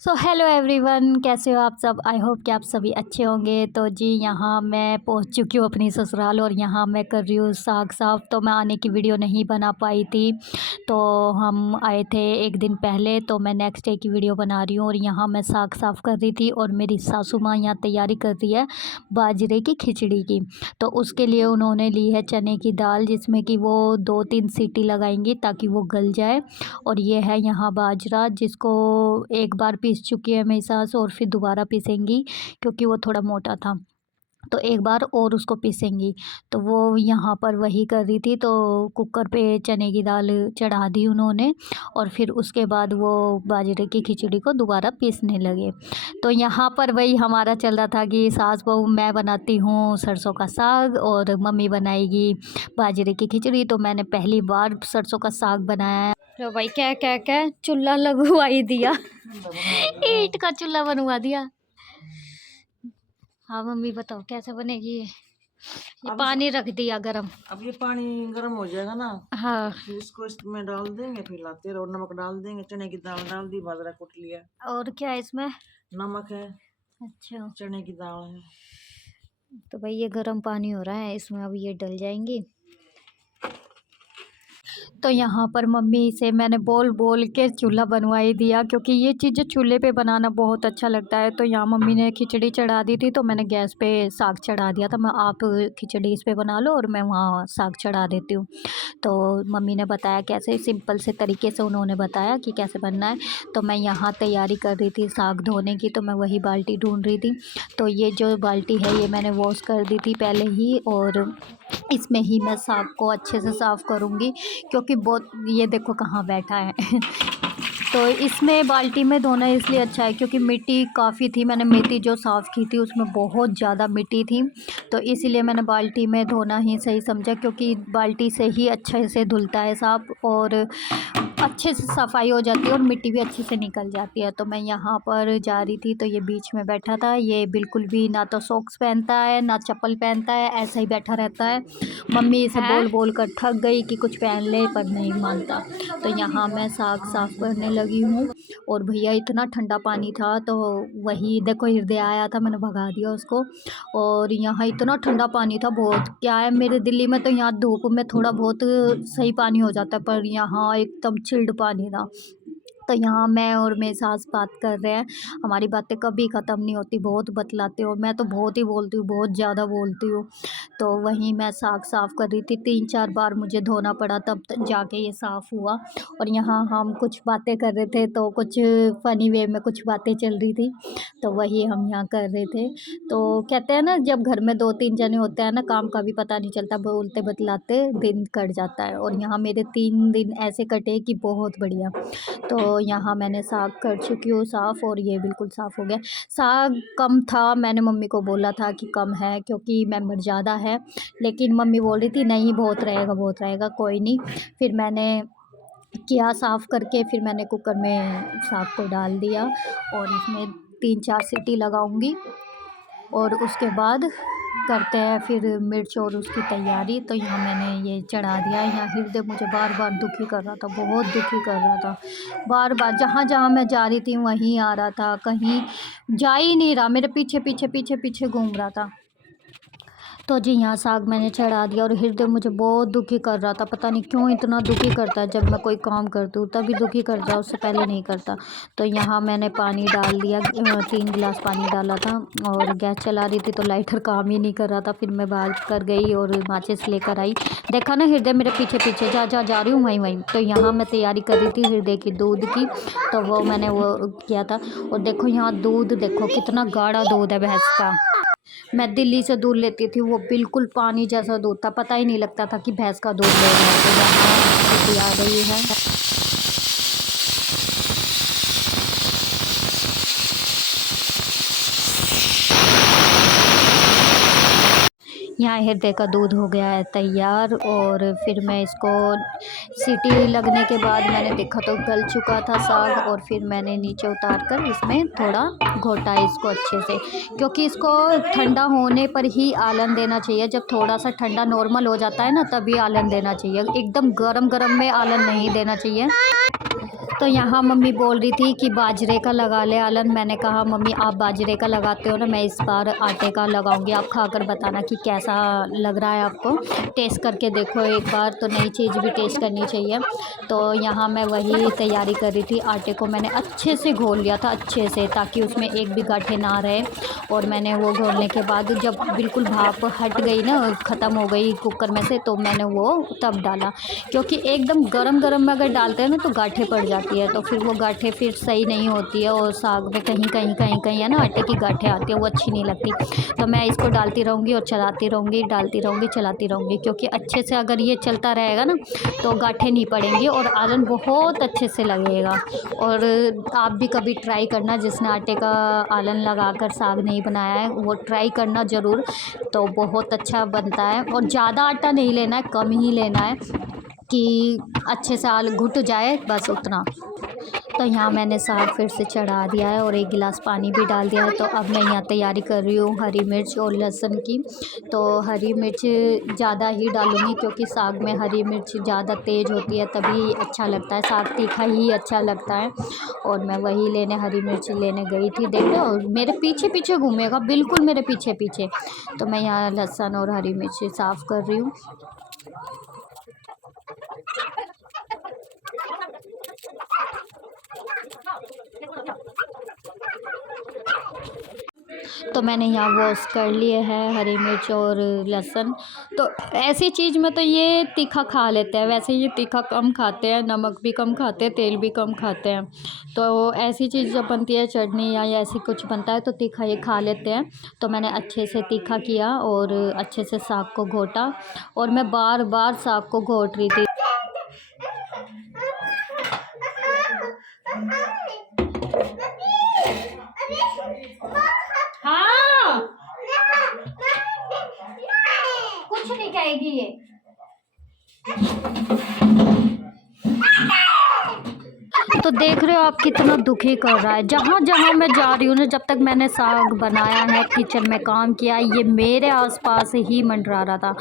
So hello everyone, कैसे हो आप सब। आई होप कि आप सभी अच्छे होंगे। तो जी यहाँ मैं पहुंच चुकी हूँ अपनी ससुराल और यहाँ मैं कर रही हूँ साग साफ़। तो मैं आने की वीडियो नहीं बना पाई थी, तो हम आए थे एक दिन पहले, तो मैं नेक्स्ट डे की वीडियो बना रही हूँ। और यहाँ मैं साग साफ़ कर रही थी और मेरी सासू माँ यहाँ तैयारी कर रही है बाजरे की खिचड़ी की। तो उसके लिए उन्होंने ली है चने की दाल, जिसमें कि वो 2-3 सीटी लगाएंगी ताकि वो गल जाए। और ये है यहाँ बाजरा, जिसको एक बार पीस चुकी है मेरी सास और फिर दोबारा पीसेंगी क्योंकि वो थोड़ा मोटा था, तो एक बार और उसको पीसेंगी। तो वो यहाँ पर वही कर रही थी, तो कुकर पे चने की दाल चढ़ा दी उन्होंने और फिर उसके बाद वो बाजरे की खिचड़ी को दोबारा पीसने लगे। तो यहाँ पर वही हमारा चल रहा था कि सास बहू, मैं बनाती हूँ सरसों का साग और मम्मी बनाएगी बाजरे की खिचड़ी। तो मैंने पहली बार सरसों का साग बनाया है। तो भाई क्या क्या क्या चूल्हा लगवाई दिया। ईंट का चूल्हा बनवा दिया। हाँ मम्मी बताओ कैसे बनेगी ये पानी रख दिया गरम। अब ये पानी गरम हो जाएगा ना, हाँ फिर इसको इसमें डाल देंगे, फिर लाते रहो, नमक डाल देंगे, चने की दाल डाल दी, बाजरा कूट लिया, और क्या है इसमें। नमक है, अच्छा चने की दाल है। तो भाई ये गर्म पानी हो रहा है, इसमें अब ये डल जाएंगी। तो यहाँ पर मम्मी से मैंने बोल बोल के चूल्हा बनवाई दिया, क्योंकि ये चीज़ें चूल्हे पे बनाना बहुत अच्छा लगता है। तो यहाँ मम्मी ने खिचड़ी चढ़ा दी थी, तो मैंने गैस पे साग चढ़ा दिया था। मैं आप खिचड़ी इस पे बना लो और मैं वहाँ साग चढ़ा देती हूँ। तो मम्मी ने बताया कैसे, सिंपल से तरीके से उन्होंने बताया कि कैसे बनना है। तो मैं यहाँ तैयारी कर रही थी साग धोने की, तो मैं वही बाल्टी ढूंढ रही थी। तो ये जो बाल्टी है ये मैंने वॉश कर दी थी पहले ही, और इसमें ही मैं साग को अच्छे से साफ़ करूँगी, क्योंकि बहुत, ये देखो कहाँ बैठा है। तो इसमें बाल्टी में धोना इसलिए अच्छा है क्योंकि मिट्टी काफ़ी थी। मैंने मेथी जो साफ़ की थी उसमें बहुत ज़्यादा मिट्टी थी, तो इसीलिए मैंने बाल्टी में धोना ही सही समझा, क्योंकि बाल्टी से ही अच्छे से धुलता है साफ़ और अच्छे से सफाई हो जाती है और मिट्टी भी अच्छे से निकल जाती है। तो मैं यहाँ पर जा रही थी, तो ये बीच में बैठा था। ये बिल्कुल भी ना तो सॉक्स पहनता है ना चप्पल पहनता है, ऐसा ही बैठा रहता है। मम्मी इसे बोल बोल कर थक गई कि कुछ पहन ले, पर नहीं मानता। तो यहाँ मैं साग साफ़ करने लगी हूँ और भैया इतना ठंडा पानी था, तो वही देखो हृदय आया था, मैंने भगा दिया उसको। और यहाँ इतना ठंडा पानी था, बहुत क्या है, मेरे दिल्ली में तो यहाँ धूप में थोड़ा बहुत सही पानी हो जाता है, पर यहाँ एकदम चिल्ड पानी था। तो यहाँ मैं और मेरी सास बात कर रहे हैं, हमारी बातें कभी ख़त्म नहीं होती, बहुत बतलाते हो। मैं तो बहुत ही बोलती हूँ, बहुत ज़्यादा बोलती हूँ। तो वहीं मैं साग साफ़ कर रही थी, 3-4 बार मुझे धोना पड़ा तब जाके ये साफ़ हुआ। और यहाँ हम कुछ बातें कर रहे थे, तो कुछ फ़नी वे में कुछ बातें चल रही थी, तो वही हम यहाँ कर रहे थे। तो कहते हैं ना, जब घर में 2-3 जने होते हैं ना, काम का भी पता नहीं चलता, बोलते बतलाते दिन कट जाता है। और यहाँ मेरे 3 दिन ऐसे कटे कि बहुत बढ़िया। तो यहाँ मैंने साग कर चुकी हूँ साफ़, और ये बिल्कुल साफ़ हो गया। साग कम था, मैंने मम्मी को बोला था कि कम है क्योंकि मेंबर ज़्यादा है, लेकिन मम्मी बोल रही थी नहीं बहुत रहेगा, बहुत रहेगा, कोई नहीं। फिर मैंने किया साफ़ करके, फिर मैंने कुकर में साग को डाल दिया और इसमें 3-4 सीटी लगाऊंगी और उसके बाद करते हैं फिर मिर्च और उसकी तैयारी। तो यहाँ मैंने ये चढ़ा दिया। यहाँ हृदय मुझे बार बार दुखी कर रहा था, बहुत दुखी कर रहा था, बार बार जहाँ जहाँ मैं जा रही थी वहीं आ रहा था, कहीं जा ही नहीं रहा, मेरे पीछे पीछे पीछे पीछे घूम रहा था। तो जी यहाँ साग मैंने चढ़ा दिया और हृदय मुझे बहुत दुखी कर रहा था, पता नहीं क्यों इतना दुखी करता है, जब मैं कोई काम करती हूँ तभी दुखी करता है, उससे पहले नहीं करता। तो यहाँ मैंने पानी डाल दिया, 3 गिलास पानी डाला था और गैस चला रही थी तो लाइटर काम ही नहीं कर रहा था। फिर मैं बाहर कर गई और माचिस लेकर आई, देखा ना हृदय मेरे पीछे पीछे जा रही हूँ वहीं वहीं। तो यहाँ मैं तैयारी कर रही थी हृदय की दूध की, तो वो मैंने वो किया था। और देखो यहाँ दूध देखो कितना गाढ़ा दूध है भैंस का। मैं दिल्ली से दूध लेती थी, वो बिल्कुल पानी जैसा दूध था, पता ही नहीं लगता था कि भैंस का दूध ले रहे हैं। तो यहाँ खुशी आ रही है। यहाँ हृदय का दूध हो गया है तैयार और फिर मैं इसको सीटी लगने के बाद मैंने देखा तो गल चुका था साग और फिर मैंने नीचे उतार कर इसमें थोड़ा घोटा इसको अच्छे से, क्योंकि इसको ठंडा होने पर ही आलन देना चाहिए। जब थोड़ा सा ठंडा नॉर्मल हो जाता है ना तभी आलन देना चाहिए, एकदम गरम गरम में आलन नहीं देना चाहिए। तो यहाँ मम्मी बोल रही थी कि बाजरे का लगा ले आलन। मैंने कहा मम्मी आप बाजरे का लगाते हो ना, मैं इस बार आटे का लगाऊंगी, आप खाकर बताना कि कैसा लग रहा है आपको, टेस्ट करके देखो एक बार, तो नई चीज़ भी टेस्ट करनी चाहिए। तो यहाँ मैं वही तैयारी कर रही थी। आटे को मैंने अच्छे से घोल लिया था अच्छे से, ताकि उसमें एक भी गांठें ना रहे। और मैंने वो घोलने के बाद जब बिल्कुल भाप हट गई ना, ख़त्म हो गई कुकर में से, तो मैंने वो तब डाला, क्योंकि एकदम गरम गरम में अगर डालते हैं ना तो गांठें पड़ जाती है, तो फिर वो गांठें फिर सही नहीं होती है और साग में कहीं कहीं कहीं कहीं है ना आटे की गांठें आती है, वो अच्छी नहीं लगती। तो मैं इसको डालती रहूँगी और चलाती रहूँगी, डालती रहूँगी चलाती रहूँगी, क्योंकि अच्छे से अगर ये चलता रहेगा ना तो गांठें नहीं पड़ेंगी और आलन बहुत अच्छे से लगेगा। और आप भी कभी ट्राई करना, जिसने आटे का आलन लगाकर साग नहीं बनाया है वो ट्राई करना ज़रूर, तो बहुत अच्छा बनता है। और ज़्यादा आटा नहीं लेना है, कम ही लेना है कि अच्छे से आल घुट जाए, बस उतना। तो यहाँ मैंने साग फिर से चढ़ा दिया है और एक गिलास पानी भी डाल दिया है। तो अब मैं यहाँ तैयारी कर रही हूँ हरी मिर्च और लहसुन की। तो हरी मिर्च ज़्यादा ही डालूँगी, क्योंकि साग में हरी मिर्च ज़्यादा तेज़ होती है तभी अच्छा लगता है, साग तीखा ही अच्छा लगता है। और मैं वही लेने हरी मिर्च लेने गई थी। देख रहे हो मेरे पीछे पीछे घूमेगा, बिल्कुल मेरे पीछे पीछे। तो मैं यहाँ लहसुन और हरी मिर्च साफ़ कर रही हूँ। तो मैंने यहाँ वॉश कर लिए हैं हरी मिर्च और लहसुन। तो ऐसी चीज़ में तो ये तीखा खा लेते हैं, वैसे ये तीखा कम खाते हैं, नमक भी कम खाते हैं, तेल भी कम खाते हैं। तो ऐसी चीज़ जब बनती है चटनी या ऐसी कुछ बनता है तो तीखा ये खा लेते हैं। तो मैंने अच्छे से तीखा किया और अच्छे से साग को घोटा, और मैं बार बार साग को घोट रही थी। हाँ, कुछ नहीं कहेगी ये। तो देख रहे हो आप कितना दुखी कर रहा है। जहाँ जहाँ मैं जा रही हूँ ना, जब तक मैंने साग बनाया है, किचन में काम किया, ये मेरे आसपास ही मंडरा रहा था।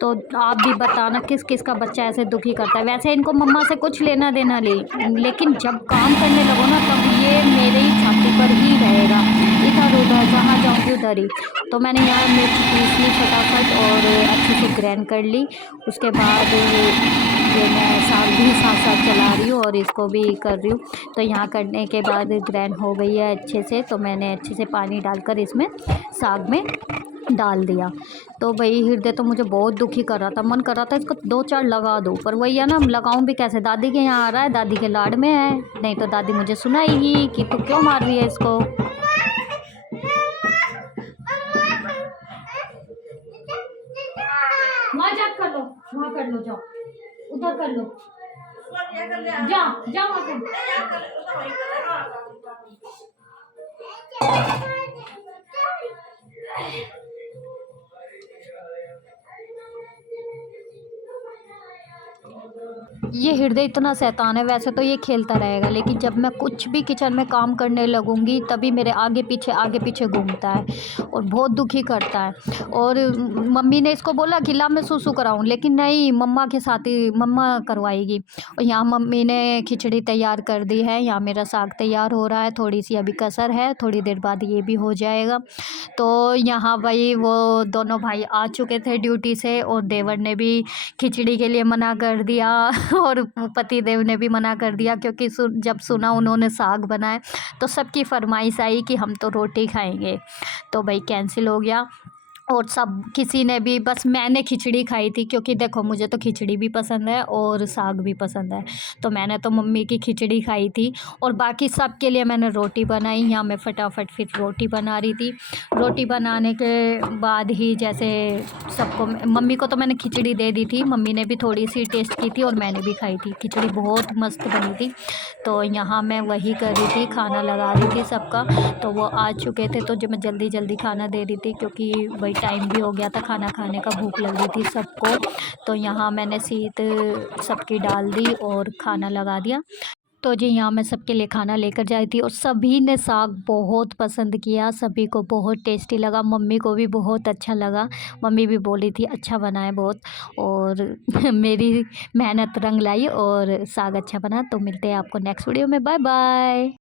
तो आप भी बताना किस किस का बच्चा ऐसे दुखी करता है। वैसे इनको मम्मा से कुछ लेना देना नहीं, लेकिन जब काम करने लगो ना तब ये मेरे ही छाती पर ही रहेगा, इधर उधर जहाँ जाऊँगी उधर ही। तो मैंने यहाँ मिर्च पीस ली फटाफट और अच्छे से ग्राइंड कर ली। उसके बाद ये मैं साग भी साथ साथ चला रही हूँ और इसको भी कर रही हूँ। तो यहाँ करने के बाद ग्राइंड हो गई है अच्छे से, तो मैंने अच्छे से पानी डालकर इसमें साग में डाल दिया। तो भाई हृदय तो मुझे बहुत दुखी कर रहा था, मन कर रहा था इसको 2-4 लगा दूँ, पर वही है ना, लगाऊँ भी कैसे। दादी के यहाँ आ रहा है, दादी के लाड में है, नहीं तो दादी मुझे सुनाएगी कि तू क्यों मार रही है इसको। मजाक कर लो, वहाँ कर लो, जाओ उधर कर लो, जाओ जाओ वहाँ कर। ये हृदय इतना शैतान है, वैसे तो ये खेलता रहेगा, लेकिन जब मैं कुछ भी किचन में काम करने लगूंगी तभी मेरे आगे पीछे घूमता है और बहुत दुखी करता है। और मम्मी ने इसको बोला कि ला मैं सूसू कराऊं, लेकिन नहीं, मम्मा के साथ ही मम्मा करवाएगी। और यहाँ मम्मी ने खिचड़ी तैयार कर दी है, यहाँ मेरा साग तैयार हो रहा है, थोड़ी सी अभी कसर है, थोड़ी देर बाद ये भी हो जाएगा। तो यहाँ भाई वो दोनों भाई आ चुके थे ड्यूटी से, और देवर ने भी खिचड़ी के लिए मना कर दिया और पति देव ने भी मना कर दिया, क्योंकि जब सुना उन्होंने साग बनाए तो सबकी फरमाइश आई कि हम तो रोटी खाएंगे। तो भाई कैंसिल हो गया। और सब किसी ने भी, बस मैंने खिचड़ी खाई थी, क्योंकि देखो मुझे तो खिचड़ी भी पसंद है और साग भी पसंद है। तो मैंने तो मम्मी की खिचड़ी खाई थी और बाकी सब के लिए मैंने रोटी बनाई। यहाँ मैं फटाफट फिर रोटी बना रही थी। रोटी बनाने के बाद ही जैसे सबको, मम्मी को तो मैंने खिचड़ी दे दी थी, मम्मी ने भी थोड़ी सी टेस्ट की थी और मैंने भी खाई थी। खिचड़ी बहुत मस्त बनी थी। तो यहाँ मैं वही कर रही थी, खाना लगा रही थी सबका। तो वो आ चुके थे तो जो मैं जल्दी जल्दी खाना दे रही थी, क्योंकि भाई टाइम भी हो गया था, खाना खाने का भूख लग रही थी सबको। तो यहाँ मैंने सीट सबकी डाल दी और खाना लगा दिया। तो जी यहाँ मैं सबके लिए खाना लेकर जा रही थी और सभी ने साग बहुत पसंद किया, सभी को बहुत टेस्टी लगा, मम्मी को भी बहुत अच्छा लगा। मम्मी भी बोली थी अच्छा बना है बहुत, और मेरी मेहनत रंग लाई और साग अच्छा बना। तो मिलते हैं आपको नेक्स्ट वीडियो में, बाय बाय।